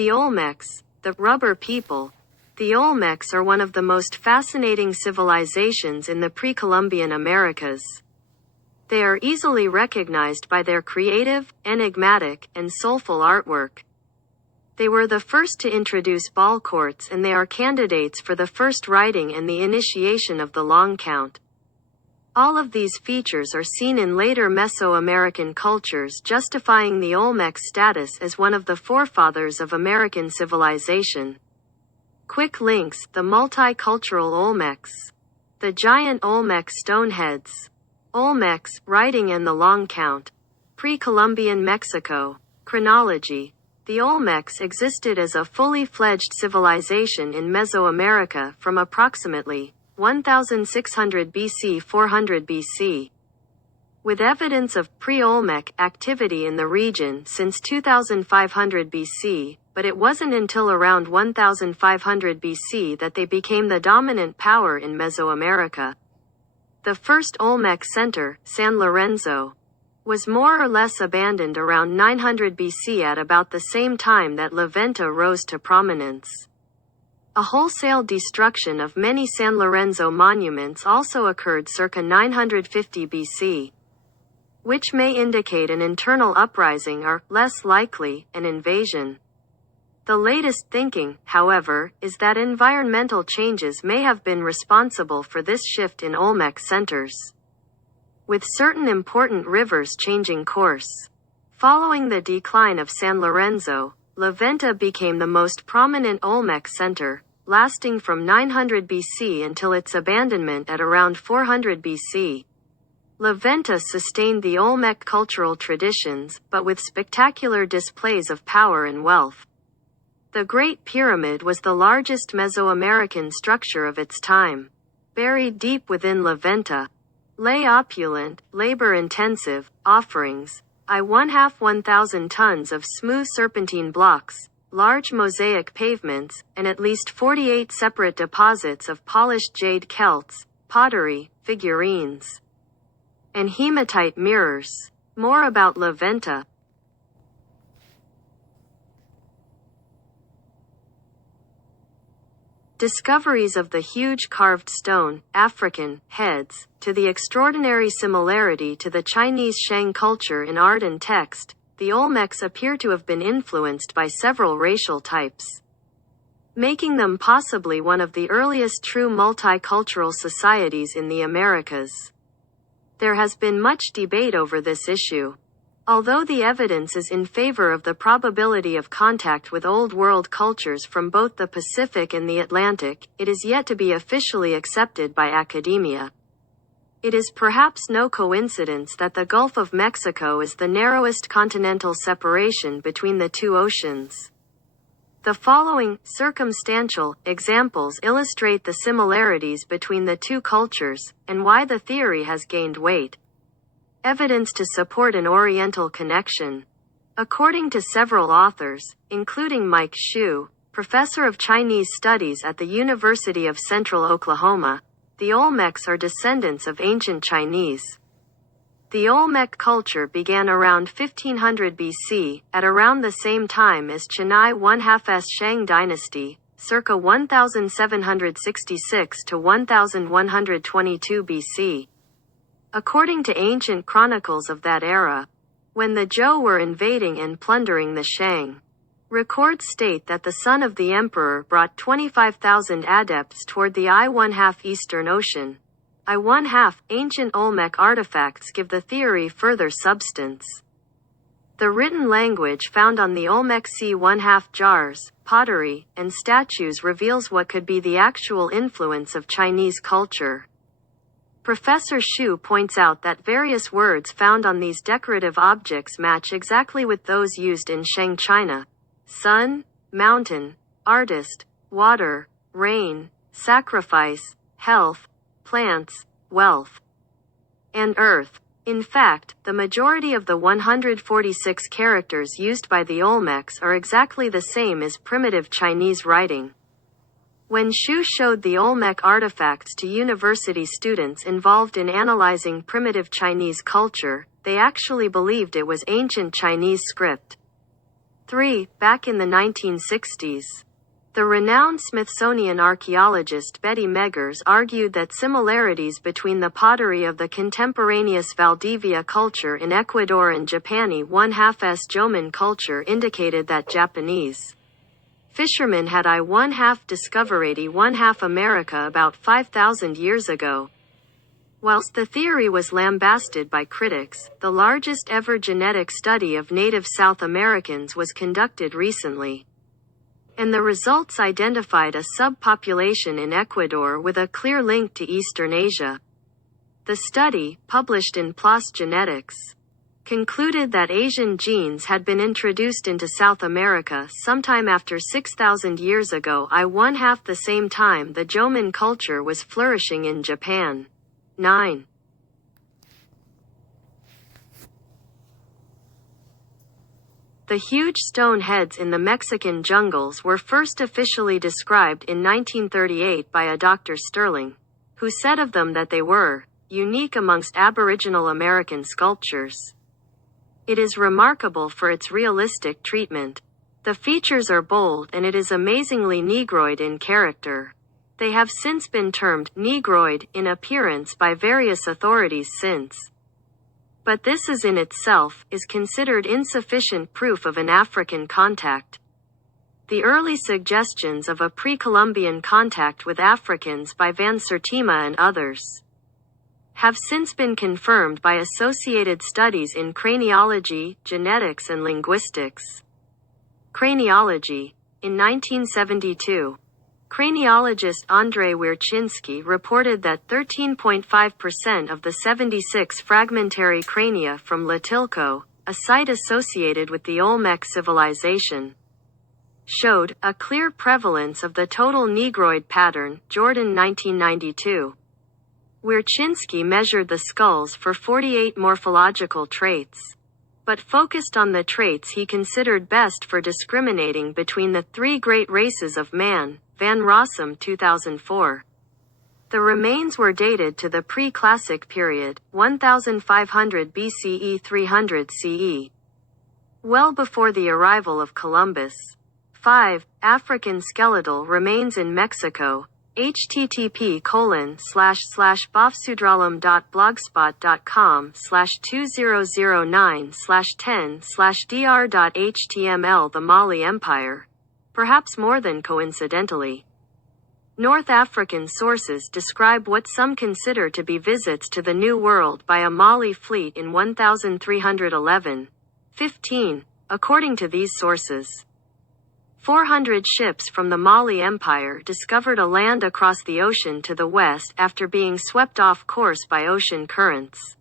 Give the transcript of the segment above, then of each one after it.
The Olmecs, the rubber people. The Olmecs are one of the most fascinating civilizations in the pre-Columbian Americas. They are easily recognized by their creative, enigmatic, and soulful artwork. They were the first to introduce ball courts, and they are candidates for the first writing and the initiation of the long count. All of these features are seen in later Mesoamerican cultures, justifying the Olmec's status as one of the forefathers of American civilization. Quick links: the multicultural Olmecs. The giant Olmec stone heads. Olmecs, writing and the long count. Pre-Columbian Mexico. Chronology. The Olmecs existed as a fully fledged civilization in Mesoamerica from approximately 1600 BC 400 BC. With evidence of pre-Olmec activity in the region since 2500 BC, but it wasn't until around 1500 BC that they became the dominant power in Mesoamerica. The first Olmec center, San Lorenzo, was more or less abandoned around 900 BC at about the same time that La Venta rose to prominence. A wholesale destruction of many San Lorenzo monuments also occurred circa 950 BC, which may indicate an internal uprising or, less likely, an invasion. The latest thinking, however, is that environmental changes may have been responsible for this shift in Olmec centers, with certain important rivers changing course. Following the decline of San Lorenzo, La Venta became the most prominent Olmec center, lasting from 900 BC until its abandonment at around 400 BC. La Venta sustained the Olmec cultural traditions, but with spectacular displays of power and wealth. The Great Pyramid was the largest Mesoamerican structure of its time. Buried deep within La Venta lay opulent, labor-intensive offerings, 1,000 tons of smooth serpentine blocks, large mosaic pavements, and at least 48 separate deposits of polished jade celts, pottery, figurines, and hematite mirrors. More about La Venta. Discoveries of the huge carved stone, African, heads, to the extraordinary similarity to the Chinese Shang culture in art and text, the Olmecs appear to have been influenced by several racial types, making them possibly one of the earliest true multicultural societies in the Americas. There has been much debate over this issue. Although the evidence is in favor of the probability of contact with Old World cultures from both the Pacific and the Atlantic, it is yet to be officially accepted by academia. It is perhaps no coincidence that the Gulf of Mexico is the narrowest continental separation between the two oceans. The following circumstantial examples illustrate the similarities between the two cultures, and why the theory has gained weight. Evidence to support an Oriental connection. According to several authors, including Mike Xu, professor of Chinese studies at the University of Central Oklahoma, the Olmecs are descendants of ancient Chinese. The Olmec culture began around 1500 BC, at around the same time as Chinai 1/2's Shang dynasty, circa 1766 to 1122 BC. According to ancient chronicles of that era, when the Zhou were invading and plundering the Shang, records state that the son of the emperor brought 25,000 adepts toward the I-1/2 Eastern Ocean. I-1/2 ancient Olmec artifacts give the theory further substance. The written language found on the Olmec C-1/2 jars, pottery, and statues reveals what could be the actual influence of Chinese culture. Professor Xu points out that various words found on these decorative objects match exactly with those used in Shang China: sun, mountain, artist, water, rain, sacrifice, health, plants, wealth, and earth. In fact, the majority of the 146 characters used by the Olmecs are exactly the same as primitive Chinese writing. When Xu showed the Olmec artifacts to university students involved in analyzing primitive Chinese culture, they actually believed it was ancient Chinese script. 3. Back in the 1960s, the renowned Smithsonian archaeologist Betty Meggers argued that similarities between the pottery of the contemporaneous Valdivia culture in Ecuador and Japani 1/2s Jomon culture indicated that Japanese fishermen had 1/2 discoverati 1/2 America about 5,000 years ago. Whilst the theory was lambasted by critics, the largest ever genetic study of native South Americans was conducted recently, and the results identified a subpopulation in Ecuador with a clear link to Eastern Asia. The study, published in PLOS Genetics, concluded that Asian genes had been introduced into South America sometime after 6,000 years ago, 1/2 the same time the Jomon culture was flourishing in Japan. 9. The huge stone heads in the Mexican jungles were first officially described in 1938 by a Dr. Sterling, who said of them that they were unique amongst Aboriginal American sculptures. It is remarkable for its realistic treatment. The features are bold and it is amazingly Negroid in character. They have since been termed Negroid in appearance by various authorities since. But this in itself is considered insufficient proof of an African contact. The early suggestions of a pre-Columbian contact with Africans by Van Sertima and others have since been confirmed by associated studies in craniology, genetics and linguistics. Craniology. In 1972, craniologist Andrei Wiercinski reported that 13.5% of the 76 fragmentary crania from Latilco, a site associated with the Olmec civilization, showed a clear prevalence of the total Negroid pattern. Jordan 1992. Wiercinski measured the skulls for 48 morphological traits, but focused on the traits he considered best for discriminating between the three great races of man. Van Rossum 2004. The remains were dated to the pre-classic period, 1500 BCE 300 CE, well before the arrival of Columbus. 5. African skeletal remains in Mexico. http://bofsudralum.blogspot.com/2009/10/dr.html The Mali Empire, perhaps more than coincidentally. North African sources describe what some consider to be visits to the New World by a Mali fleet in 1311-15, according to these sources. 400 ships from the Mali Empire discovered a land across the ocean to the west after being swept off course by ocean currents.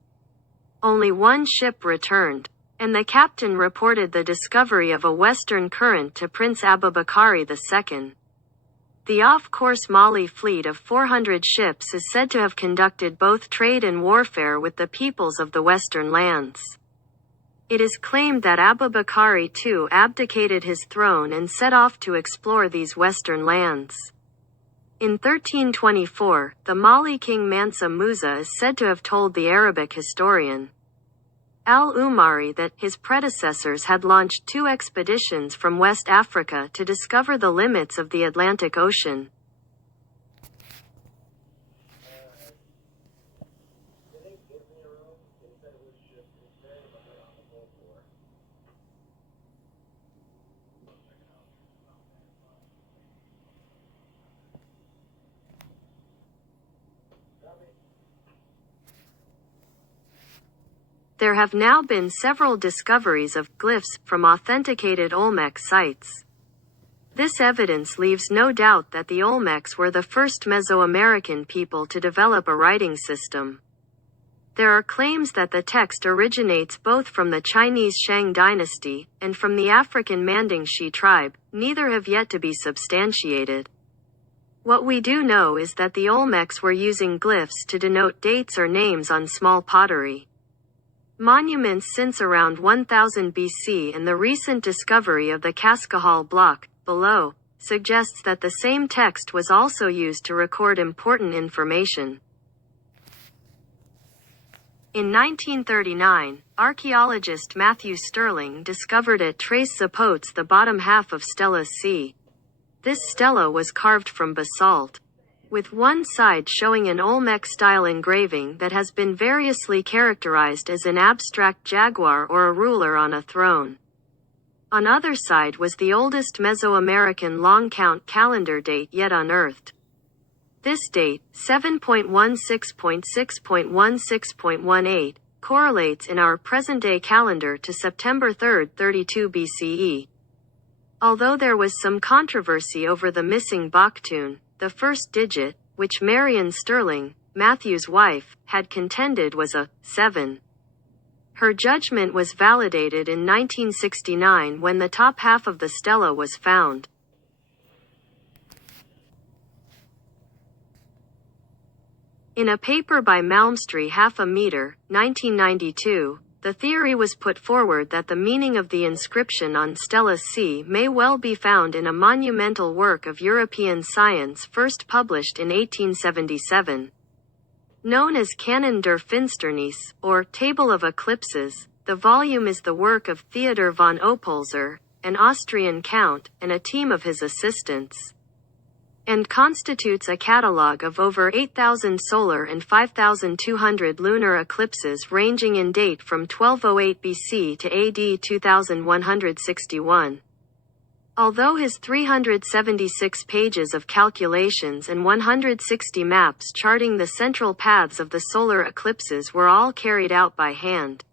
Only one ship returned, and the captain reported the discovery of a western current to Prince Abubakari II. The off-course Mali fleet of 400 ships is said to have conducted both trade and warfare with the peoples of the western lands. It is claimed that Abubakari II abdicated his throne and set off to explore these western lands. In 1324, the Mali king Mansa Musa is said to have told the Arabic historian Al-Umari that his predecessors had launched 2 expeditions from West Africa to discover the limits of the Atlantic Ocean. There have now been several discoveries of glyphs from authenticated Olmec sites. This evidence leaves no doubt that the Olmecs were the first Mesoamerican people to develop a writing system. There are claims that the text originates both from the Chinese Shang dynasty and from the African Manding Shi tribe. Neither have yet to be substantiated. What we do know is that the Olmecs were using glyphs to denote dates or names on small pottery. Monuments since around 1000 BC and the recent discovery of the Cascahal block, below, suggests that the same text was also used to record important information. In 1939, archaeologist Matthew Stirling discovered at Tres Zapotes the bottom half of Stela C. This stela was carved from basalt, with one side showing an Olmec-style engraving that has been variously characterized as an abstract jaguar or a ruler on a throne. On other side was the oldest Mesoamerican long-count calendar date yet unearthed. This date, 7.16.6.16.18, correlates in our present-day calendar to September 3, 32 BCE. Although there was some controversy over the missing Baktun, the first digit, which Marion Stirling, Matthew's wife, had contended was a 7. Her judgment was validated in 1969 when the top half of the stela was found. In a paper by Malmström Half a Meter, 1992, the theory was put forward that the meaning of the inscription on Stela C may well be found in a monumental work of European science first published in 1877. Known as Canon der Finsternis, or Table of Eclipses, the volume is the work of Theodor von Oppolzer, an Austrian count, and a team of his assistants, and constitutes a catalogue of over 8,000 solar and 5,200 lunar eclipses ranging in date from 1208 BC to AD 2161. Although his 376 pages of calculations and 160 maps charting the central paths of the solar eclipses were all carried out by hand,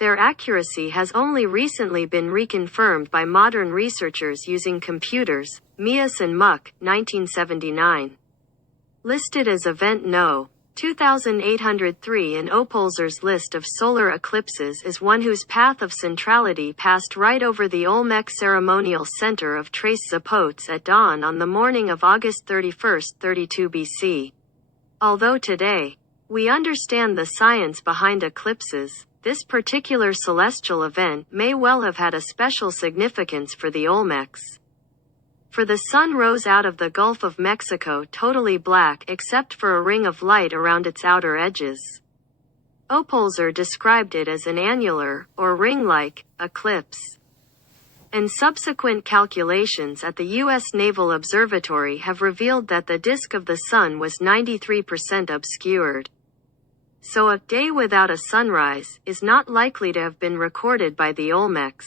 their accuracy has only recently been reconfirmed by modern researchers using computers. Mias and Muck, 1979. Listed as Event No. 2803 in Oppolzer's list of solar eclipses is one whose path of centrality passed right over the Olmec ceremonial center of Tres Zapotes at dawn on the morning of August 31, 32 BC. Although today, we understand the science behind eclipses, this particular celestial event may well have had a special significance for the Olmecs. For the sun rose out of the Gulf of Mexico totally black except for a ring of light around its outer edges. Oppolzer described it as an annular, or ring-like, eclipse. And subsequent calculations at the U.S. Naval Observatory have revealed that the disk of the sun was 93% obscured. So a day without a sunrise is not likely to have been recorded by the Olmecs.